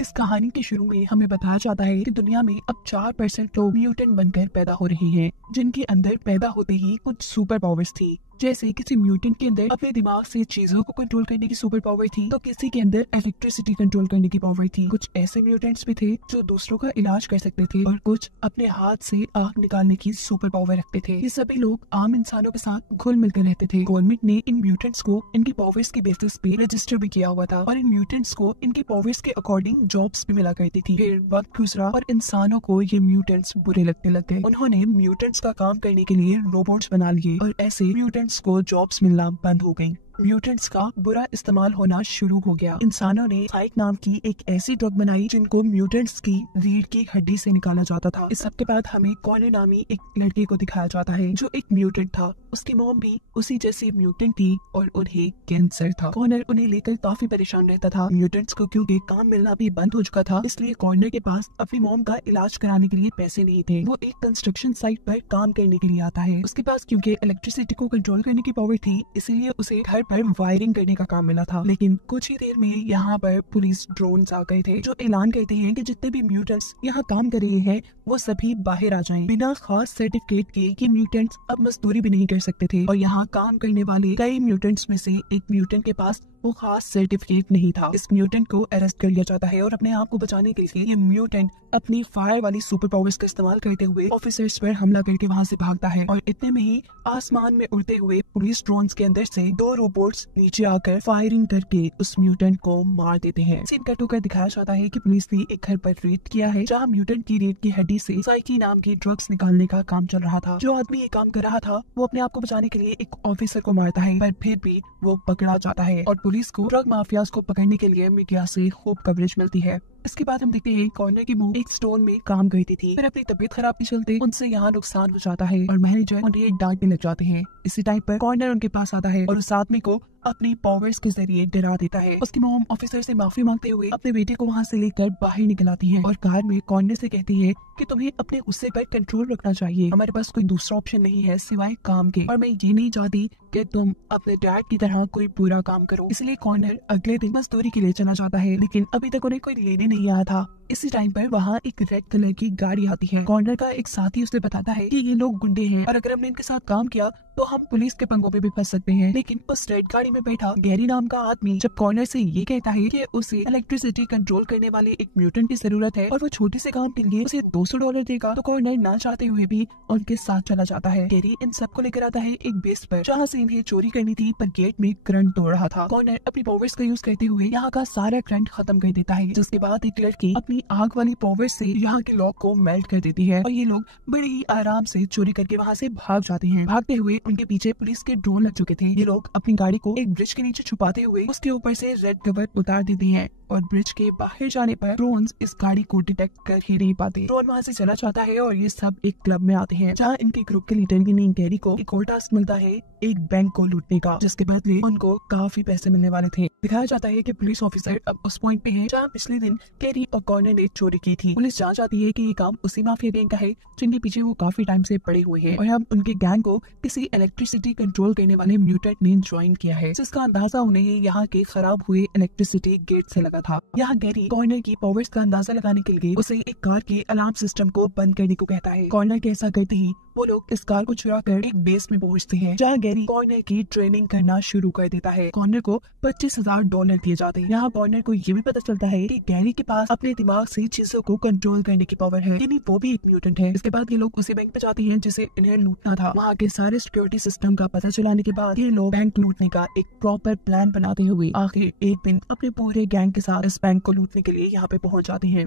इस कहानी के शुरू में हमें बताया जाता है कि दुनिया में अब 4% लोग म्यूटेंट बनकर पैदा हो रहे हैं, जिनके अंदर पैदा होते ही कुछ सुपर पावर्स थी। जैसे किसी म्यूटेंट के अंदर अपने दिमाग से चीजों को कंट्रोल करने की सुपर पावर थी, तो किसी के अंदर इलेक्ट्रिसिटी कंट्रोल करने की पावर थी। कुछ ऐसे म्यूटेंट्स भी थे जो दूसरों का इलाज कर सकते थे और कुछ अपने हाथ से आग निकालने की सुपर पावर रखते थे। ये सभी लोग आम इंसानों के साथ घुल मिलकर रहते थे। गवर्नमेंट ने इन म्यूटेंट्स को इनकी पावर्स के बेसिस पे रजिस्टर भी किया हुआ था और इन म्यूटेंट्स को इनकी पावर्स के अकॉर्डिंग जॉब्स भी मिला करती थी। फिर वक्त गुजरा और इंसानों को ये म्यूटेंट्स बुरे लगने लग गए। उन्होंने म्यूटेंट्स का काम करने के लिए रोबोट्स बना लिए और ऐसे म्यूटेंट्स को जॉब्स मिलना बंद हो गई। म्यूटेंट्स का बुरा इस्तेमाल होना शुरू हो गया। इंसानों ने साइक नाम की एक ऐसी ड्रग बनाई जिनको म्यूटेंट्स की रीढ़ की हड्डी से निकाला जाता था। इस सब के बाद हमें कॉर्नर नामी एक लड़के को दिखाया जाता है जो एक म्यूटेंट था। उसकी मॉम भी उसी जैसी म्यूटेंट थी और उन्हें कैंसर था। कॉर्नर उन्हें लेकर काफी परेशान रहता था। म्यूटेंट्स को क्योंकि काम मिलना भी बंद हो चुका था, इसलिए कॉर्नर के पास अपनी मॉम का इलाज कराने के लिए पैसे नहीं थे। वो एक कंस्ट्रक्शन साइट पर काम करने के लिए आता है। उसके पास क्योंकि इलेक्ट्रिसिटी को कंट्रोल करने की पावर थी, इसीलिए उसे घर पर वायरिंग करने का काम मिला था। लेकिन कुछ ही देर में यहाँ पर पुलिस ड्रोन्स आ गए थे जो ऐलान करते हैं कि जितने भी म्यूटेंट्स यहाँ काम कर रहे हैं वो सभी बाहर आ जाएं। बिना खास सर्टिफिकेट के ये म्यूटेंट्स अब मजदूरी भी नहीं कर सकते थे और यहाँ काम करने वाले कई म्यूटेंट्स में से एक म्यूटेंट के पास वो खास सर्टिफिकेट नहीं था। इस म्यूटेंट को अरेस्ट कर लिया जाता है और अपने आप को बचाने के लिए ये म्यूटेंट अपनी फायर वाली सुपर पावर्स का इस्तेमाल करते हुए ऑफिसर्स पर हमला करके वहाँ से भागता है और इतने में ही आसमान में उड़ते हुए पुलिस ड्रोन्स के अंदर से 2 रोबोट्स नीचे आकर फायरिंग करके उस म्यूटेंट को मार देते हैं। सीन कट होकर दिखाया जाता है कि पुलिस ने एक घर पर रेड किया है जहाँ म्यूटेंट की रीढ़ की हड्डी से साइकी नाम की ड्रग्स निकालने का काम चल रहा था। जो आदमी ये काम कर रहा था वो अपने आप को बचाने के लिए एक ऑफिसर को मारता है, पर फिर भी वो पकड़ा जाता है और पुलिस को ड्रग माफियाज को पकड़ने के लिए मीडिया से खूब कवरेज मिलती है। इसके बाद हम देखते हैं कॉर्नर की मॉम एक स्टोर में काम करती थी, फिर अपनी तबीयत खराब के चलते उनसे यहाँ नुकसान हो जाता है और मैनेजर उन्हें डांटने लग जाते हैं। इसी टाइम पर कॉर्नर उनके पास आता है और उस आदमी को अपनी पावर्स के जरिए डरा देता है। उसकी मॉम ऑफिसर से माफी मांगते हुए अपने बेटे को वहाँ से लेकर बाहर निकल आती है और कार में कॉर्नर से कहती है कि तुम्हें अपने गुस्से पर कंट्रोल रखना चाहिए, हमारे पास कोई दूसरा ऑप्शन नहीं है सिवाय काम के, और मैं ये नहीं चाहती कि तुम अपने डैड की तरह कोई बुरा काम करो। इसलिए कॉर्नर अगले दिन मजदूरी के लिए चला जाता है, लेकिन अभी तक उन्हें कोई लेने नहीं आया था। इसी टाइम पर वहाँ एक रेड कलर की गाड़ी आती है। कॉर्नर का एक साथी उसे बताता है कि ये लोग गुंडे हैं और अगर हमने इनके साथ काम किया तो हम पुलिस के पंगों पे भी फंस सकते हैं। लेकिन उस रेड गाड़ी में बैठा गैरी नाम का आदमी जब कॉर्नर से ये कहता है कि उसे इलेक्ट्रिसिटी कंट्रोल करने वाले एक म्यूटेंट की जरूरत है और वो छोटे से काम के लिए उसे $200 देगा, तो कॉर्नर ना चाहते हुए भी उनके साथ चला जाता है। गैरी इन सबको लेकर आता है एक बेस पर जहाँ से इन्हें चोरी करनी थी, पर गेट में करंट तोड़ रहा था। कॉर्नर अपनी पावर्स का यूज करते हुए यहाँ का सारा करंट खत्म कर देता है, जिसके बाद एक लड़की अपनी आग वाली पावर से यहाँ के लॉक को मेल्ट कर देती है और ये लोग बड़े ही आराम से चोरी करके वहाँ से भाग जाते हैं। भागते हुए उनके पीछे पुलिस के ड्रोन लग चुके थे। ये लोग अपनी गाड़ी को एक ब्रिज के नीचे छुपाते हुए उसके ऊपर से रेड कवर उतार देते हैं और ब्रिज के बाहर जाने पर ड्रोन्स इस गाड़ी को डिटेक्ट कर ही नहीं पाते। ड्रोन वहाँ से चला जाता है और ये सब एक क्लब में आते हैं जहाँ इनके ग्रुप के लीडर की गैरी को एक और टास्क मिलता है एक बैंक को लूटने का, जिसके बदले उनको काफी पैसे मिलने वाले थे। दिखाया जाता है कि पुलिस ऑफिसर अब उस पॉइंट पे है जहाँ पिछले दिन गैरी और कॉर्नर ने चोरी की थी। पुलिस जांच जाती है कि ये काम उसी माफिया गैंग का है जिनके पीछे वो काफी टाइम से पड़े हुए हैं और हम उनके गैंग को किसी इलेक्ट्रिसिटी कंट्रोल करने वाले म्यूटेंट ने ज्वाइन किया है, जिसका अंदाजा उन्हें यहाँ के खराब हुए इलेक्ट्रिसिटी गेट से लगा था। यहाँ गैरी कॉर्नर की पावर्स का अंदाजा लगाने के लिए उसे एक कार के अलार्म सिस्टम को बंद करने को कहता है। कॉर्नर के ऐसा करते ही वो लोग इस कार को चुरा कर एक बेस में पहुंचते हैं जहाँ गैरी कॉर्नर की ट्रेनिंग करना शुरू कर देता है। कॉर्नर को $25,000 दिए जाते हैं। यहाँ कॉर्नर को ये भी पता चलता है कि गैरी के पास अपने दिमाग से चीजों को कंट्रोल करने की पावर है, यानी वो भी एक म्यूटेंट है। इसके बाद ये लोग उसी बैंक पे जाते हैं जिसे इन्हें लूटना था। वहाँ के सारे सिक्योरिटी सिस्टम का पता चलाने के बाद ये लोग बैंक लूटने का एक प्रॉपर प्लान बनाते हुए आखिर एक दिन अपने पूरे गैंग के साथ इस बैंक को लूटने के लिए यहाँ पे पहुंच जाते हैं।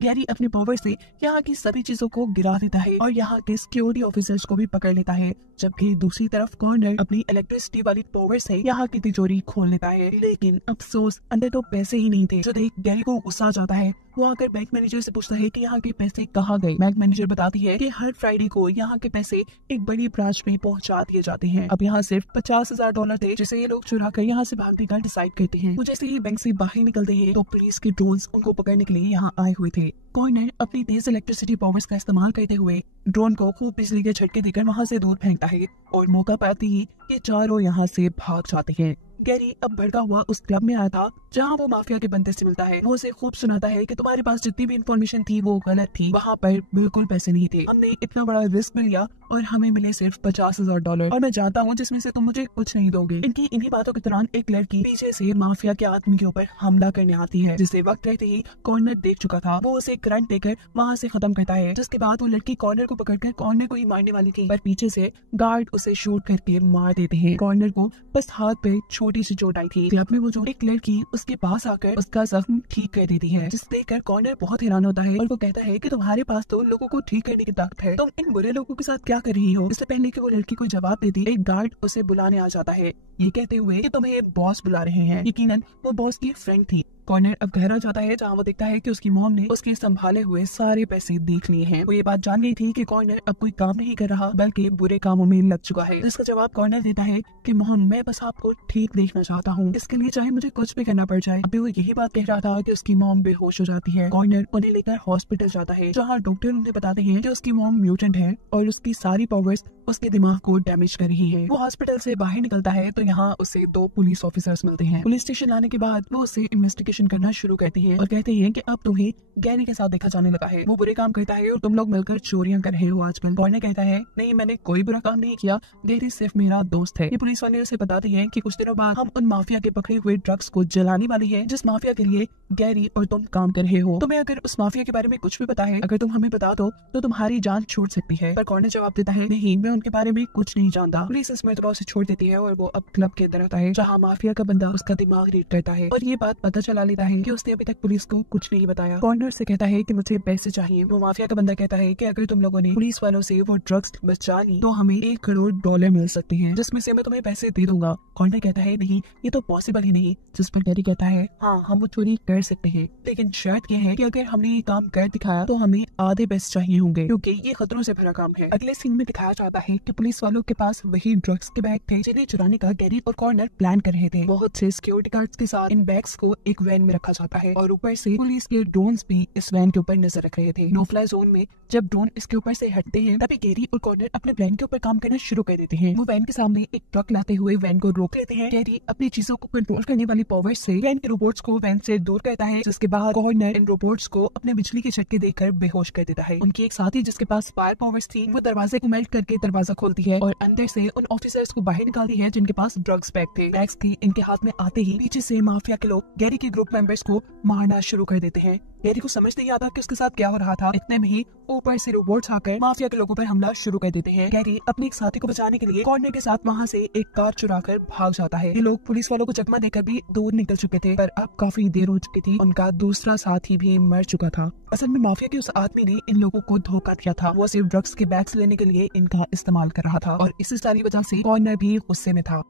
गैरी अपनी पावर से यहाँ की सभी चीजों को गिरा देता है और यहाँ के सिक्योरिटी ऑफिसर्स को भी पकड़ लेता है, जबकि दूसरी तरफ कॉर्नर अपनी इलेक्ट्रिसिटी वाली पावर से यहाँ की तिजोरी खोल लेता है। लेकिन अफसोस अंदर तो पैसे ही नहीं थे, जो देख गैरी को गुस्सा आ जाता है। वो आकर बैंक मैनेजर से पूछता है कि यहाँ के पैसे कहाँ गए। बैंक मैनेजर बताती है कि हर फ्राइडे को यहाँ के पैसे एक बड़ी ब्रांच में पहुँचा दिए जाते हैं। अब यहाँ सिर्फ $50,000 थे जिसे ये लोग चुरा कर यहाँ से भागने का डिसाइड करते हैं। वो जैसे ही बैंक से बाहर निकलते हैं तो पुलिस के ड्रोन्स उनको पकड़ने के लिए यहाँ आए हुए थे। कॉर्नर अपनी तेज इलेक्ट्रिसिटी पावर्स का इस्तेमाल करते हुए ड्रोन को खूब बिजली के झटके देकर वहाँ से दूर फेंकता है और मौका पाते ही ये चारों यहाँ से भाग जाते हैं। गैरी अब भड़का हुआ उस क्लब में आया था जहाँ वो माफिया के बंदे से मिलता है। वो उसे खूब सुनाता है कि तुम्हारे पास जितनी भी इन्फॉर्मेशन थी वो गलत थी, वहाँ पर बिल्कुल पैसे नहीं थे, हमने इतना बड़ा रिस्क में लिया और हमें मिले सिर्फ $50,000 और मैं जानता हूँ जिसमें से तुम मुझे कुछ नहीं दोगे। इनकी इन्हीं बातों के दौरान एक लड़की पीछे से माफिया के आदमी के ऊपर हमला करने आती है, जिसे वक्त रहते ही कॉर्नर देख चुका था। वो उसे करंट देकर वहाँ से खत्म करता है, जिसके बाद वो लड़की कॉर्नर को पकड़कर कॉर्नर को ही मारने वाली थी, पर पीछे से गार्ड उसे शूट करके मार देते हैं। कॉर्नर को बस हाथ पे छोटी सी चोट आई थी। क्लब में वो जो एक लड़की उसके पास आकर उसका जख्म ठीक कर देती है, जिसे देखकर कॉर्नर बहुत हैरान होता है और वो कहता है कि तुम्हारे पास तो लोगों को ठीक करने की ताकत है, तुम इन बुरे लोगों के साथ क्या कर रही हो। इससे पहले कि वो लड़की कोई जवाब देती, एक गार्ड उसे बुलाने आ जाता है, ये कहते हुए कि तुम्हें बॉस बुला रहे हैं। यकीनन वो बॉस की फ्रेंड थी। कॉर्नर अब घर आ जाता है जहाँ वो देखता है कि उसकी मॉम ने उसके संभाले हुए सारे पैसे देख लिए हैं। वो ये बात जान गई थी कि कॉर्नर अब कोई काम नहीं कर रहा बल्कि बुरे कामों में लग चुका है। जिसका जवाब कॉर्नर देता है कि मॉम मैं बस आपको ठीक देखना चाहता हूँ, इसके लिए चाहे मुझे कुछ भी करना पड़ जाए। अभी वो यही बात कह रहा था कि उसकी मॉम बेहोश हो जाती है। कॉर्नर उन्हें लेकर हॉस्पिटल जाता है जहाँ डॉक्टर उन्हें बताते हैं कि उसकी मॉम म्यूटेंट है और उसकी सारी पावर्स उसके दिमाग को डैमेज कर रही है। वो हॉस्पिटल से बाहर निकलता है तो यहाँ उसे 2 पुलिस ऑफिसर्स मिलते हैं। पुलिस स्टेशन आने के बाद वो उसे इन्वेस्टिगेशन करना शुरू करती है और कहते हैं कि अब तुम्हें गैरी के साथ देखा जाने लगा है, वो बुरे काम करता है और तुम लोग मिलकर चोरियां कर रहे हो आजकल। कॉर्नर कहता है नहीं, मैंने कोई बुरा काम नहीं किया, गैरी सिर्फ मेरा दोस्त है। ये पुलिस वाले उसे बताते हैं कि कुछ दिनों बाद हम उन माफिया के पकड़े हुए ड्रग्स को जलाने वाली है जिस माफिया के लिए गैरी और तुम काम कर रहे हो। तुम्हें अगर उस माफिया के बारे में कुछ भी पता है, अगर तुम हमें बता दो तो तुम्हारी जान छूट सकती है। पर कॉर्नर जवाब देता है नहीं, मैं उनके बारे में कुछ नहीं जानता। पुलिस इस मर्तबा उसे छोड़ देती है और वो अब क्लब के अंदर आता है जहाँ माफिया का बंदा उसका दिमाग रीड करता है और ये बात पता चला लेता है कि उसने अभी तक पुलिस को कुछ नहीं बताया। कॉर्नर से कहता है कि मुझे पैसे चाहिए। वो माफिया का बंदा कहता है कि अगर तुम लोगों ने पुलिस वालों से वो ड्रग्स बचा ली तो हमें $1 करोड़ मिल सकते हैं, जिसमें से मैं तुम्हें पैसे दे दूंगा। कॉर्नर कहता है नहीं, ये तो पॉसिबल ही नहीं। जिस पर गैरी कहता है हाँ, हम वो चोरी कर सकते हैं, लेकिन शर्त यह है कि अगर हमने ये काम कर दिखाया तो हमें आधे पैसे चाहिए होंगे, क्योंकि ये खतरों से भरा काम है। अगले सीन में दिखाया जाता है कि पुलिस वालों के पास वही ड्रग्स के बैग थे जिन्हें चुराने का गैरी और कॉर्नर प्लान कर रहे थे। बहुत से सिक्योरिटी गार्ड्स के साथ इन बैग्स को एक वैन में रखा जाता है और ऊपर से पुलिस के ड्रोन्स भी इस वैन के ऊपर नजर रख रहे थे। नो फ्लाई जोन में जब ड्रोन इसके ऊपर से हटते हैं तभी गैरी और कॉर्नर अपने प्लान के ऊपर काम करना शुरू कर देते हैं। वो वैन के सामने एक ट्रक लाते हुए वैन को रोक लेते हैं। गैरी अपनी चीजों को कंट्रोल करने वाली पावर से वैन के रोबोट्स को वैन से दूर करता है, जिसके बाद कॉर्नर इन रोबोट्स को अपने बिजली के झटके देकर बेहोश कर देता है। उनकी एक साथी जिसके पास फायर पावर्स थी वो दरवाजे को मेल्ट करके दरवाजा खोलती है और अंदर से उन ऑफिसर्स को बाहर निकालती है जिनके पास ड्रग्स बैग थे। बैग्स की इनके हाथ में आते ही पीछे से माफिया के लोग गैरी के ग्रुप मेंबर्स को मारना शुरू कर देते हैं। गैरी को समझ नहीं आता कि उसके साथ क्या हो रहा था। इतने में ही ऊपर से रोबोट्स आकर माफिया के लोगों पर हमला शुरू कर देते हैं। गैरी अपने एक साथी को बचाने के लिए कॉर्नर के साथ वहाँ से एक कार चुराकर भाग जाता है। ये लोग पुलिस वालों को चकमा देकर भी दूर निकल चुके थे, पर अब काफी देर हो चुकी थी। उनका दूसरा साथी भी मर चुका था। असल में माफिया के उस आदमी ने इन लोगों को धोखा दिया था। वो सिर्फ ड्रग्स के बैग्स लेने के लिए इनका इस्तेमाल कर रहा था और इसी सारी वजह से कॉर्नर भी गुस्से में था।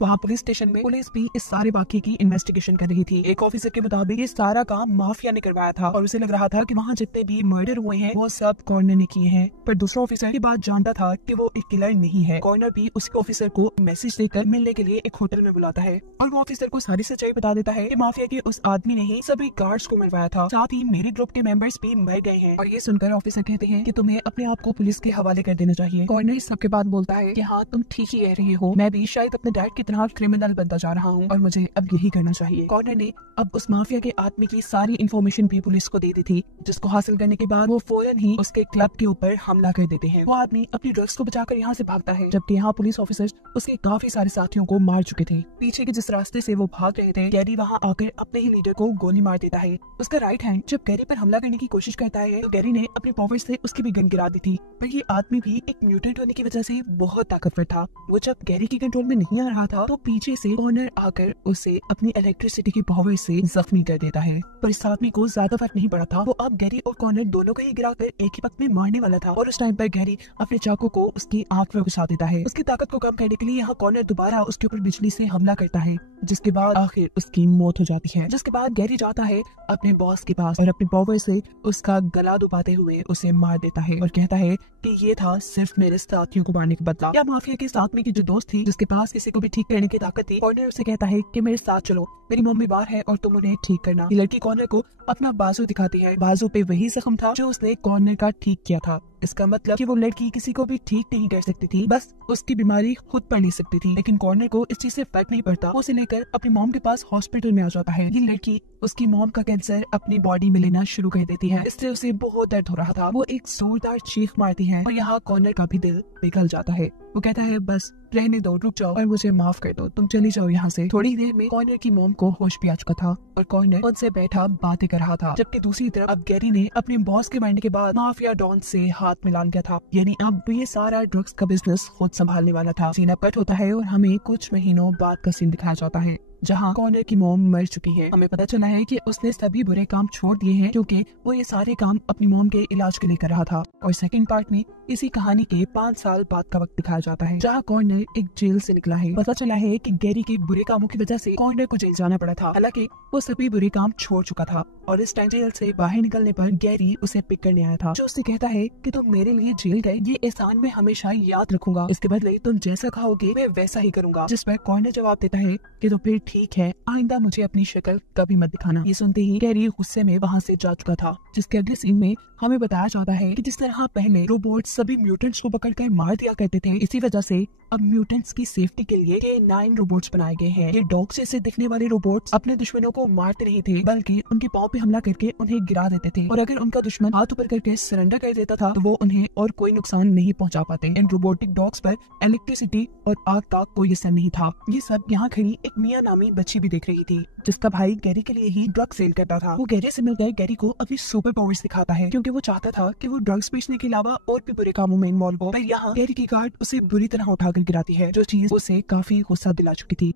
वहाँ पुलिस स्टेशन में पुलिस भी इस सारे वाकये की इन्वेस्टिगेशन कर रही थी। एक ऑफिसर के मुताबिक ये सारा काम माफिया ने करवाया था और उसे लग रहा था कि वहाँ जितने भी मर्डर हुए हैं वो सब कॉर्नर ने किए हैं। पर दूसरा ऑफिसर ये बात जानता था कि वो एक किलर नहीं है। कॉर्नर भी उस ऑफिसर को मैसेज देकर मिलने के लिए एक होटल में बुलाता है और वो ऑफिसर को सारी सच्चाई बता देता है कि माफिया के उस आदमी ने ही सभी गार्ड्स को मरवाया था, साथ ही मेरे ग्रुप के मेंबर्स भी मर गए हैं। और ये सुनकर ऑफिसर कहते हैं कि तुम्हें अपने आप को पुलिस के हवाले कर देना चाहिए। कॉर्नर इस सबके बाद बोलता है कि हाँ, तुम ठीक ही कह रही हो, मैं भी शायद अपने डैड की तरह क्रिमिनल बनता जा रहा हूँ और मुझे अब यही करना चाहिए। कॉर्नर ने अब उस माफिया के आदमी की सारी इन्फॉर्मेशन भी पुलिस को दे दी थी, जिसको हासिल करने के बाद वो फौरन ही उसके क्लब के ऊपर हमला कर देते हैं। वो आदमी अपनी ड्रग्स को बचाकर यहाँ से भागता है, जबकि यहाँ पुलिस ऑफिसर्स उसके काफी सारे साथियों को मार चुके थे। पीछे के जिस रास्ते से वो भाग रहे थे, गैरी वहाँ आकर अपने ही लीडर को गोली मार देता है। उसका राइट हैंड जब गैरी पर हमला करने की कोशिश करता है तो गैरी ने अपनी पावर से उसकी भी गन गिरा दी थी, पर ये आदमी भी एक म्यूटेंट होने की वजह से बहुत ताकतवर था। वो जब गैरी के कंट्रोल में नहीं आ रहा था तो पीछे से कॉर्नर आकर उसे अपनी इलेक्ट्रिसिटी की पावर से जख्मी कर देता है। पर इस आदमी को ज्यादा फर्क नहीं पड़ा था। वो अब गैरी और कॉर्नर दोनों को ही गिराकर एक ही वक्त में मारने वाला था और उस टाइम पर गैरी अपने चाकू को उसकी आंख में घुसा देता है। उसकी ताकत को कम करने के लिए यहाँ कॉर्नर दोबारा उसके ऊपर बिजली से हमला करता है, जिसके बाद आखिर उसकी मौत हो जाती है। जिसके बाद गैरी जाता है अपने बॉस के पास और अपनी पावर से उसका गला दबाते हुए उसे मार देता है और कहता है कि ये था सिर्फ मेरे साथियों को मारने का बदला। या माफिया के साथ में की जो दोस्त थी जिसके पास किसी को भी ठीक करने की ताकत थी, कॉर्नर उसे कहता है कि मेरे साथ चलो, मेरी मम्मी बाहर है और तुम उन्हें ठीक करना। ये लड़की कॉर्नर को अपना बाजू दिखाती है। बाजू पे वही जख्म था जो उसने कॉर्नर का ठीक किया था। इसका मतलब कि वो लड़की किसी को भी ठीक नहीं कर सकती थी, बस उसकी बीमारी खुद पड़ नहीं सकती थी। लेकिन कॉर्नर को इस चीज से फर्क नहीं पड़ता। वो उसे लेकर अपनी मॉम के पास हॉस्पिटल में आ जाता है। ये लड़की उसकी मॉम का कैंसर अपनी बॉडी में लेना शुरू कर देती है। इससे उसे बहुत दर्द हो रहा था। वो एक जोरदार चीख मारती है और यहाँ कॉर्नर का भी दिल पिघल जाता है। वो कहता है बस रहने दो, रुक जाओ और मुझे माफ कर दो, तुम चली जाओ यहाँ से। थोड़ी देर में कॉर्नर की मॉम को होश भी आ चुका था और कॉर्नर उनसे बैठा बातें कर रहा था, जबकि दूसरी तरफ अब गैरी ने अपने बॉस के मरने के बाद माफिया डॉन से हाथ मिला लिया था। यानी अब ये सारा ड्रग्स का बिजनेस खुद संभालने वाला था। सीन कट होता है और हमें कुछ महीनों बाद का सीन दिखाया जाता है जहाँ कॉर्नर की मॉम मर चुकी है। हमें पता चला है कि उसने सभी बुरे काम छोड़ दिए हैं क्योंकि वो ये सारे काम अपनी मॉम के इलाज के लिए कर रहा था। और सेकंड पार्ट में इसी कहानी के 5 साल बाद का वक्त दिखाया जाता है जहाँ कॉर्नर एक जेल से निकला है। पता चला है कि गैरी के बुरे कामों की वजह से कॉर्नर को जेल जाना पड़ा था, हालांकि वो सभी बुरे काम छोड़ चुका था। और इस टाइम जेल से बाहर निकलने पर गैरी उसे पिक करने आया था, जो उससे कहता है कि तुम मेरे लिए जेल गए, ये एहसान मैं हमेशा याद रखूंगा। इसके बदले तुम जैसा खाओगे मैं वैसा ही करूंगा। जिस पर कॉर्नर जवाब देता है कि तो फिर ठीक है, आइंदा मुझे अपनी शक्ल कभी मत दिखाना। ये सुनते ही गैरी गुस्से में वहाँ से जा चुका था। जिसके अगले सीन में हमें बताया जाता है कि जिस तरह पहले रोबोट सभी म्यूटेंट्स को पकड़कर मार दिया करते थे, इसी वजह से अब म्यूटेंट्स की सेफ्टी के लिए K9 रोबोट्स बनाए गए हैं। ये डॉग जैसे दिखने वाले रोबोट्स अपने दुश्मनों को मारते नहीं थे, बल्कि उनके पाँव पे हमला करके उन्हें गिरा देते थे। और अगर उनका दुश्मन हाथ ऊपर करके सरेंडर कर देता था तो वो उन्हें और कोई नुकसान नहीं पहुंचा पाते। इन रोबोटिक डॉग्स पर इलेक्ट्रिसिटी और आग का कोई असर नहीं था। ये सब यहाँ खड़ी एक मिया नामी बच्ची भी देख रही थी, जिसका भाई गैरी के लिए ही ड्रग सेल करता था। वो गैरी से मिलकर गैरी को अपनी सुपर पावर्स दिखाता है क्योंकि वो चाहता था कि वो ड्रग्स बेचने के अलावा और भी बुरे कामों में इन्वॉल्व हो। पर यहाँ गैरी की गार्ड उसे बुरी तरह उठाकर गिराती है, जो चीज उसे काफी गुस्सा दिला चुकी थी।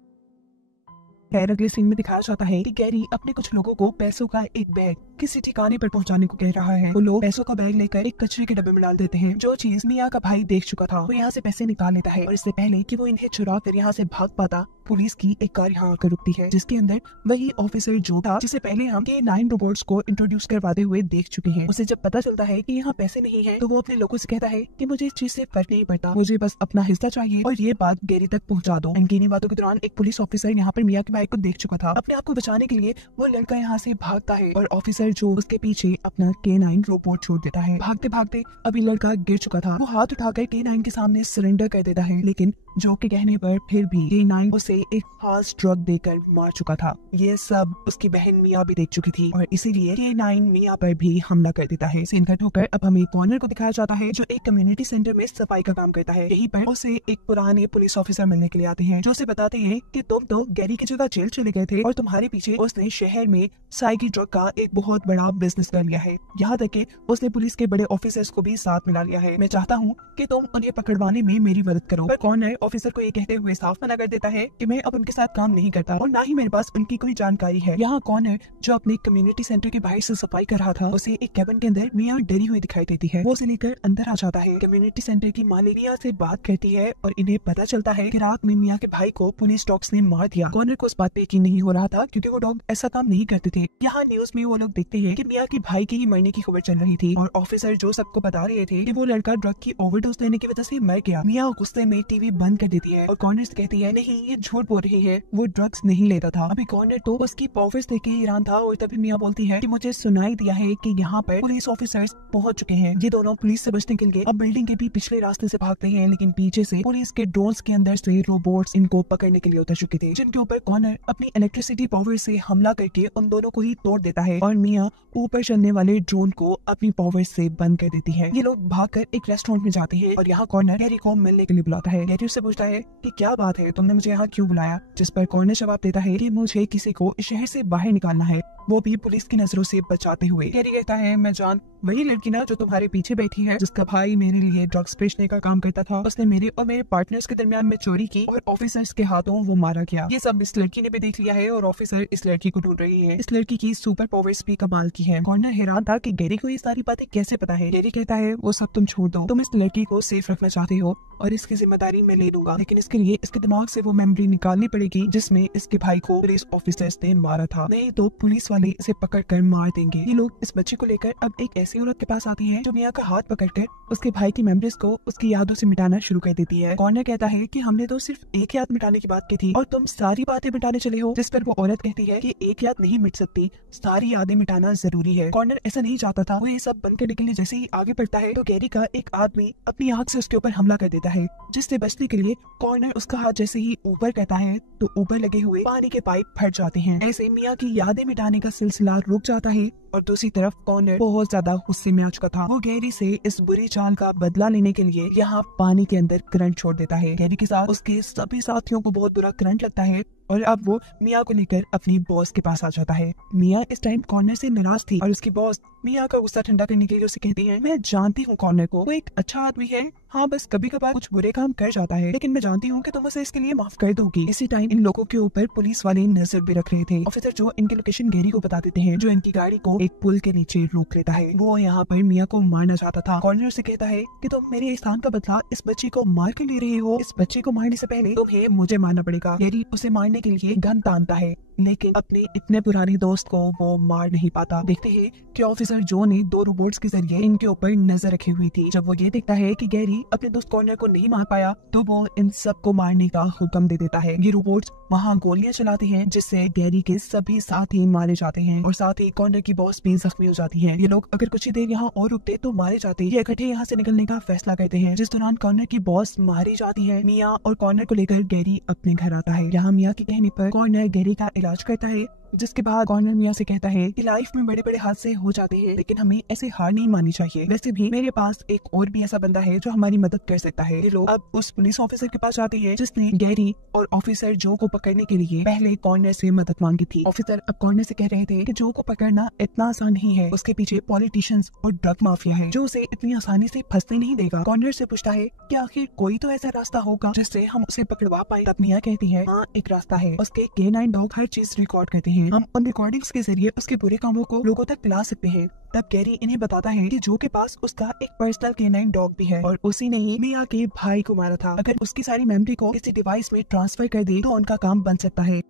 खैर अगले सीन में दिखाया जाता है कि गैरी अपने कुछ लोगों को पैसों का एक बैग किसी ठिकाने पर पहुंचाने को कह रहा है। वो लोग पैसों का बैग लेकर एक कचरे के डब्बे में डाल देते हैं, जो चीज मिया का भाई देख चुका था। वो यहाँ से पैसे निकाल लेता है और इससे पहले कि वो इन्हें चुरा कर यहाँ से भाग पाता, पुलिस की एक कार यहाँ आकर रुकती है, जिसके अंदर वही ऑफिसर जो था जिसे पहले हम K9 रोबोट्स को इंट्रोड्यूस करवाते हुए देख चुके हैं। उसे जब पता चलता है कि यहाँ पैसे नहीं है तो वो अपने लोगों से कहता है कि मुझे इस चीज से फर्क नहीं पड़ता, मुझे बस अपना हिस्सा चाहिए और ये बात गैरी तक पहुँचा दो। इनकी बातों के दौरान एक पुलिस ऑफिसर यहाँ पर मिया के भाई को देख चुका था। अपने आप को बचाने के लिए वो लड़का यहाँ से भागता है और ऑफिसर जो उसके पीछे अपना K9 रोबोट छोड़ देता है। भागते भागते अभी लड़का गिर चुका था। वो हाथ उठाकर K9 के सामने सरेंडर कर देता है, लेकिन जो के कहने पर फिर भी K9 उसे एक खास ड्रग देकर मार चुका था। ये सब उसकी बहन मिया भी देख चुकी थी और इसीलिए K9 मिया पर भी हमला कर देता है। सीन कट होकर अब हमें कॉर्नर को दिखाया जाता है, जो एक कम्युनिटी सेंटर में सफाई का काम करता है। यहीं पर उसे एक पुराने पुलिस ऑफिसर मिलने के लिए आते हैं, जो उसे बताते हैं कि तुम तो गैरी की जगह जेल चले गए थे और तुम्हारे पीछे उसने शहर में साइकी ड्रग का एक बहुत बड़ा बिजनेस कर लिया है। यहाँ तक कि उसने पुलिस के बड़े ऑफिसर्स को भी साथ मिला लिया है। मैं चाहता हूँ कि तुम उन्हें पकड़वाने में मेरी मदद करो। पर कॉर्नर ऑफिसर को ये कहते हुए साफ मना कर देता है कि मैं अब उनके साथ काम नहीं करता और ना ही मेरे पास उनकी कोई जानकारी है। यहाँ कॉर्नर जो अपने कम्युनिटी सेंटर के बाहर से सफाई कर रहा था, उसे एक कैबिन के अंदर मिया डरी हुई दिखाई देती है। वो उसे लेकर अंदर आ जाता है। कम्युनिटी सेंटर की मालिक मिया से बात करती है और इन्हें पता चलता है कि रात में मिया के भाई को पुलिस डॉग्स ने मार दिया। कॉर्नर को उस बात पे यकीन नहीं हो रहा था क्योंकि वो डॉग ऐसा काम नहीं करते थे। यहाँ न्यूज में वो लोग देखते हैं कि मिया के भाई के ही मरने की खबर चल रही थी और ऑफिसर जो सबको बता रहे थे कि वो लड़का ड्रग की ओवरडोज लेने की वजह से मर गया। मिया गुस्से में टीवी बंद कर देती है और कॉर्नर से कहती है नहीं, ये झूठ बोल रही है, वो ड्रग्स नहीं लेता था। अभी कॉर्नर तो उसकी पावर्स देख के हैरान था और तभी मिया बोलती है कि मुझे सुनाई दिया है कि यहाँ पर पुलिस ऑफिसर्स पहुंच चुके हैं। ये दोनों पुलिस से बचने के लिए अब बिल्डिंग के भी पिछले रास्ते से भागते हैं, लेकिन पीछे से पुलिस के ड्रोन्स के अंदर से रोबोट्स इनको पकड़ने के लिए उतर चुके थे, जिनके ऊपर कॉर्नर अपनी इलेक्ट्रिसिटी पावर से हमला करके उन दोनों को ही तोड़ देता है और मिया ऊपर चलने वाले ड्रोन को अपनी पावर से बंद कर देती है। ये लोग भागकर एक रेस्टोरेंट में जाते हैं और यहाँ कॉर्नर गैरी को मिलने के लिए बुलाता है। गैरी उससे पूछता है कि क्या बात है, तुमने मुझे यहाँ क्यों बुलाया? जिस पर कॉर्नर जवाब देता है कि मुझे किसी को शहर से बाहर निकालना है, वो भी पुलिस की नजरों से बचाते हुए। गैरी कहता है मैं जान वही लड़की ना जो तुम्हारे पीछे बैठी है, जिसका भाई मेरे लिए ड्रग्स बेचने का काम करता था, उसने मेरे और मेरे पार्टनर्स के दरमियान में चोरी की और ऑफिसर्स के हाथों वो मारा गया। ये सब इस लड़की ने भी देख लिया है और ऑफिसर इस लड़की को ढूंढ रही है। इस लड़की की सुपर पावर्स भी कमाल की है। कॉर्नर हैरान था कि गैरी को ये सारी बातें कैसे पता है। गैरी कहता है वो सब तुम छोड़ दो, तुम इस लड़की को सेफ रखना चाहते हो और इसकी जिम्मेदारी मैं ले लूंगा, लेकिन इसके लिए इसके दिमाग से वो मेमोरी निकालनी पड़ेगी जिसमें इसके भाई को पुलिस ऑफिसर्स ने मारा था, नहीं तो पुलिस वाले वाले इसे पकड़कर मार देंगे। ये लोग इस बच्चे को लेकर अब एक ऐसी औरत के पास आती है जो मिया का हाथ पकड़कर उसके भाई की मेमोरीज को उसकी यादों से मिटाना शुरू कर देती है। कॉर्नर कहता है कि हमने तो सिर्फ एक याद मिटाने की बात की थी और तुम सारी बातें मिटाने चले हो। जिस पर वो औरत कहती है कि एक याद नहीं मिट सकती, सारी यादें मिटाना जरूरी है। कॉर्नर ऐसा नहीं चाहता था। वो ये सब बंद करने के लिए जैसे ही आगे बढ़ता है तो गैरी का एक आदमी अपनी आंख से उसके ऊपर हमला कर देता है, जिससे बचने के लिए कॉर्नर उसका हाथ जैसे ही ऊपर करता है तो ऊपर लगे हुए पानी के पाइप फट जाते हैं। ऐसे मिया की यादें मिटाने का सिलसिला रुक जाता है और दूसरी तरफ कॉर्नर बहुत ज्यादा गुस्से में आ चुका था। वो गैरी से इस बुरी चाल का बदला लेने के लिए यहाँ पानी के अंदर करंट छोड़ देता है। गैरी के साथ उसके सभी साथियों को बहुत बुरा करंट लगता है और अब वो मिया को लेकर अपनी बॉस के पास आ जाता है। मिया इस टाइम कॉर्नर से नाराज थी और उसकी बॉस मिया का गुस्सा ठंडा करने के लिए उसे कहती है, मैं जानती हूँ कॉर्नर को, वो एक अच्छा आदमी है, हाँ बस कभी कभार कुछ बुरे काम कर जाता है, लेकिन मैं जानती हूँ कि तुम उसे इसके लिए माफ कर दोगी। इसी टाइम इन लोगों के ऊपर पुलिस वाले नजर भी रख रहे थे। ऑफिसर जो इनकी लोकेशन गैरी को बता देते हैं, जो इनकी गाड़ी को एक पुल के नीचे रोक लेता है। वो यहाँ पर मिया को मारना चाहता था। कॉर्नर से कहता है कि तुम मेरे एहसान का बदला इस बच्चे को मार के ले रहे हो, इस बच्चे को मारने से पहले तुम्हें मुझे मारना पड़ेगा। गैरी उसे मारने के लिए गन तानता है, लेकिन अपने इतने पुराने दोस्त को वो मार नहीं पाता। देखते हैं कि ऑफिसर जो ने 2 रोबोट्स के जरिए इनके ऊपर नजर रखी हुई थी। जब वो ये देखता है कि गैरी अपने दोस्त कॉर्नर को नहीं मार पाया तो वो इन सबको मारने का हुक्म दे देता है। ये रोबोट्स वहाँ गोलियां चलाते हैं, जिससे गैरी के सभी साथी मारे जाते हैं और साथ ही कॉर्नर की बॉस भी जख्मी हो जाती है। ये लोग अगर कुछ ही देर यहाँ और रुकते तो मारे जाते। ये इकट्ठे यहाँ से निकलने का फैसला करते हैं। जिस दौरान कॉर्नर की बॉस मारी जाती है, मिया और कॉर्नर को लेकर गैरी अपने घर आता है। यहाँ मिया के कहने पर कॉर्नर गैरी का इलाज करता है, जिसके बाद कॉर्नर मिया से कहता है कि लाइफ में बड़े बड़े हादसे हो जाते हैं, लेकिन हमें ऐसे हार नहीं माननी चाहिए। वैसे भी मेरे पास एक और भी ऐसा बंदा है जो हमारी मदद कर सकता है। ये लोग अब उस पुलिस ऑफिसर के पास जाते हैं जिसने गैरी और ऑफिसर जो को पकड़ने के लिए पहले कॉर्नर से मदद मांगी थी। ऑफिसर अब कॉर्नर से कह रहे थे कि जो को पकड़ना इतना आसान नहीं है, उसके पीछे पॉलिटिशियंस और ड्रग माफिया है जो उसे इतनी आसानी से फंसने नहीं देगा। कॉर्नर से पूछता है कि आखिर कोई तो ऐसा रास्ता होगा जिससे हम उसे पकड़वा पाए। तब मिया कहती है, हाँ एक रास्ता है, उसके K9 डॉग हर चीज रिकॉर्ड करते हैं, हम उन रिकॉर्डिंग के जरिए उसके बुरे कामों को लोगों तक पिला सकते हैं। तब गैरी इन्हें बताता है कि जो के पास उसका एक पर्सनल K9 डॉग भी है और उसी ने ही मिया के भाई को मारा था। अगर उसकी सारी मेमोरी को किसी डिवाइस में ट्रांसफर कर दे तो उनका काम बन सकता है।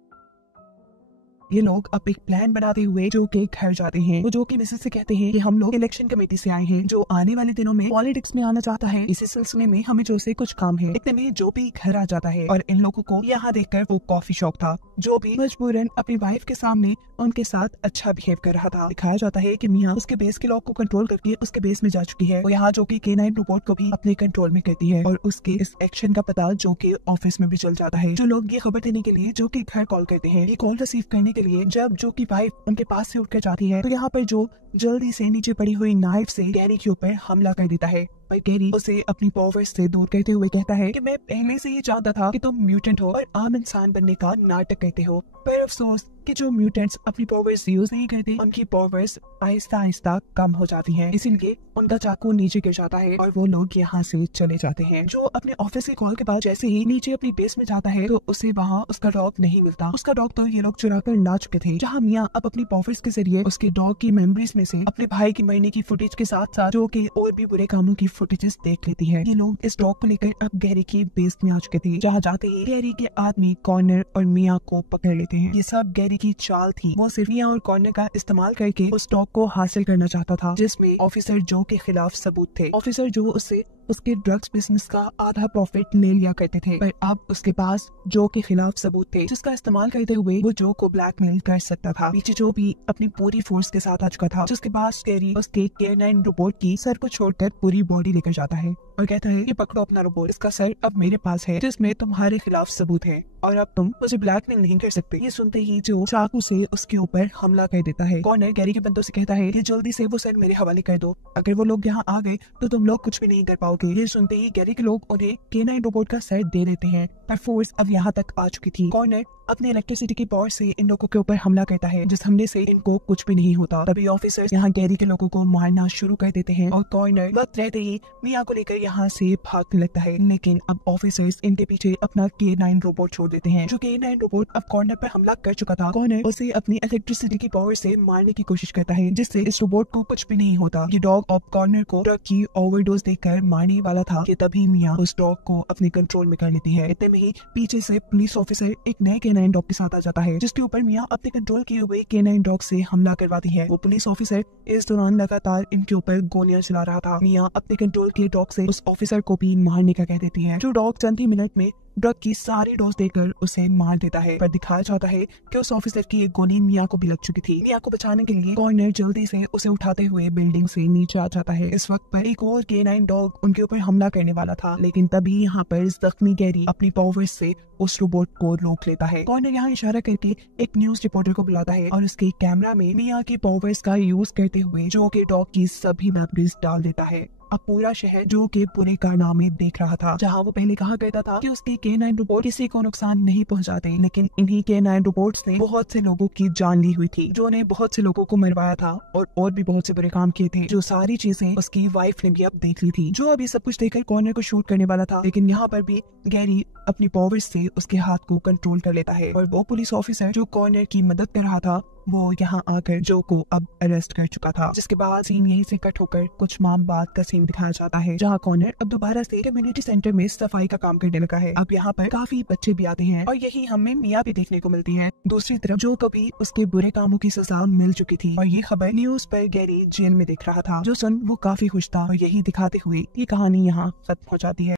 ये लोग अब एक प्लान बनाते हुए जो के घर जाते हैं। वो जो के मिसेस से कहते हैं कि हम लोग इलेक्शन कमेटी से आए हैं जो आने वाले दिनों में पॉलिटिक्स में आना चाहता है, इसी सिलसिले में हमें जो से कुछ काम है। इतने में जो भी घर आ जाता है और इन लोगों को यहाँ देखकर वो कॉफी शॉप था, जो भी मजबूरन अपनी वाइफ के सामने उनके साथ अच्छा बिहेव कर रहा था। दिखाया जाता है कि मिया उसके बेस के लॉक को कंट्रोल करके उसके बेस में जा चुकी है। वो यहाँ जो कि K9 रोबोट को भी अपने कंट्रोल में करती है और उसके इस एक्शन का पता जो के ऑफिस में भी चल जाता है। जो लोग ये खबर देने के लिए जो के घर कॉल करते हैं, ये कॉल रिसीव करने के लिए जब जो की वाइफ उनके पास से उठकर जाती है तो यहाँ पर जो जल्दी से नीचे पड़ी हुई नाइफ से गैरी के ऊपर हमला कर देता है। पर गैरी उसे अपनी पावर्स से दूर करते हुए कहता है कि मैं पहले से ही जानता था कि तुम म्यूटेंट हो और आम इंसान बनने का नाटक करते हो, पर अफसोस कि जो म्यूटेंट्स अपनी पावर्स यूज नहीं करते उनकी पावर्स आहिस्ता आहिस्ता कम हो जाती हैं। इसीलिए उनका चाकू नीचे गिर जाता है और वो लोग यहाँ से चले जाते हैं। जो अपने ऑफिस के कॉल के बाद जैसे ही नीचे अपनी बेस में जाता है तो उसे वहाँ उसका डॉग नहीं मिलता। उसका डॉग तो ये लोग चुरा कर ला चुके थे। जहाँ मिया अब अपनी पावर्स के जरिए उसके डॉग की मेमोरीज में से अपने भाई की मरने की फुटेज के साथ साथ जो के और भी बुरे कामों की फुटेजेस देख लेती है। ये लोग इस डॉग को लेकर अब गैरी की बेस में आ चुके थे। जहाँ जाते ही गैरी के आदमी कॉर्नर और मिया को पकड़ लेते हैं। ये सब गैरी की चाल थी। वो सिर्फ मिया और कॉर्नर का इस्तेमाल करके उस डॉग को हासिल करना चाहता था, जिसमें ऑफिसर जो के खिलाफ सबूत थे। ऑफिसर जो उससे उसके ड्रग्स बिजनेस का आधा प्रॉफिट ले लिया करते थे, पर अब उसके पास जो के खिलाफ सबूत थे जिसका इस्तेमाल करते हुए वो जो को ब्लैकमेल कर सकता था। पीछे जो भी अपनी पूरी फोर्स के साथ आ चुका था, जिसके पास गैरी उसके K9 रोबोट की सर को छोड़कर पूरी बॉडी लेकर जाता है और कहता है कि पकड़ो अपना रोबोट, इसका सर अब मेरे पास है जिसमें तुम्हारे खिलाफ सबूत है और अब तुम मुझे ब्लैकमेल नहीं कर सकते। ये सुनते ही जो चाकू से उसके ऊपर हमला कर देता है। कॉर्नर गैरी के बंदों से कहता है कि जल्दी से वो सर मेरे हवाले कर दो, अगर वो लोग यहाँ आ गए तो तुम लोग कुछ भी नहीं कर पाओगे। ये सुनते ही गैरी के लोग उन्हें K9 रोबोट का सर दे देते हैं, पर फोर्स अब यहाँ तक आ चुकी थी। कॉर्नर अपने इलेक्ट्रिसिटी की पावर से इन लोगों के ऊपर हमला करता है, जिस हमले से इनको कुछ भी नहीं होता। तभी ऑफिसर्स यहाँ गैरी के लोगों को मारना शुरू कर देते हैं और कॉर्नर वक्त रहते ही मिया को लेकर यहाँ से भागने लगता है। लेकिन अब ऑफिसर्स इनके पीछे अपना K9 रोबोट छोड़ देते हैं। जो K9 रोबोट अब कॉर्नर पर हमला कर चुका था, कॉर्नर उसे अपनी इलेक्ट्रिसिटी की पावर से मारने की कोशिश करता है, जिससे इस रोबोट को कुछ भी नहीं होता। ये डॉग अब कॉर्नर को ड्रग की ओवरडोज देकर मारने वाला था कि तभी मिया उस डॉग को अपने कंट्रोल में कर लेती है। इतने में ही पीछे से पुलिस ऑफिसर एक नए K9 K9 डॉग के साथ आ जाता है, जिसके ऊपर मिया अपने कंट्रोल किए हुए K9 डॉग से हमला करवाती है। वो पुलिस ऑफिसर इस दौरान लगातार इनके ऊपर गोलियां चला रहा था। मिया अपने कंट्रोल किए डॉग से उस ऑफिसर को भी मारने का कह देती है, जो डॉग चंद ही मिनट में ड्रग की सारी डोज देकर उसे मार देता है। पर दिखाया जाता है कि उस ऑफिसर की एक गोली मिया को भी लग चुकी थी। मिया को बचाने के लिए कॉर्नर जल्दी से उसे उठाते हुए बिल्डिंग से नीचे आ जाता है। इस वक्त पर एक और K9 डॉग उनके ऊपर हमला करने वाला था, लेकिन तभी यहाँ पर जख्मी गैरी अपनी पावर्स से उस रोबोट को रोक लेता है। कॉर्नर यहाँ इशारा करके एक न्यूज रिपोर्टर को बुलाता है और उसके कैमरा में मिया के पावर्स का यूज करते हुए जो के डॉग की सभी मेमोरीज डाल देता है। अब पूरा शहर जो के पूरे कारनामे देख रहा था। जहां वो पहले कहा करता था कि उसके K9 रोबोट किसी को नुकसान नहीं पहुंचाते, लेकिन इन्हीं K9 रोबोट्स ने बहुत से लोगों की जान ली हुई थी, जो ने बहुत से लोगों को मरवाया था और भी बहुत से बुरे काम किए थे। जो सारी चीजें उसकी वाइफ ने भी अब देख ली थी। जो अभी सब कुछ देखकर कॉर्नर को शूट करने वाला था, लेकिन यहाँ पर भी गैरी अपनी पावर्स से उसके हाथ को कंट्रोल कर लेता है और वो पुलिस ऑफिसर जो कॉर्नर की मदद कर रहा था वो यहाँ आकर जो को अब अरेस्ट कर चुका था। जिसके बाद सीन यहीं से कट होकर कुछ माह बाद का सीन दिखाया जाता है, जहाँ कॉर्नर अब दोबारा से कम्युनिटी सेंटर में सफाई का काम करने लगा है। अब यहाँ पर काफी बच्चे भी आते हैं और यही हमें मिया भी देखने को मिलती है। दूसरी तरफ जो कभी उसके बुरे कामों की सजा मिल चुकी थी और ये खबर न्यूज पर गैरी जेल में देख रहा था, जो सुन वो काफी खुश था और यही दिखाते हुए ये कहानी यहाँ खत्म हो जाती है।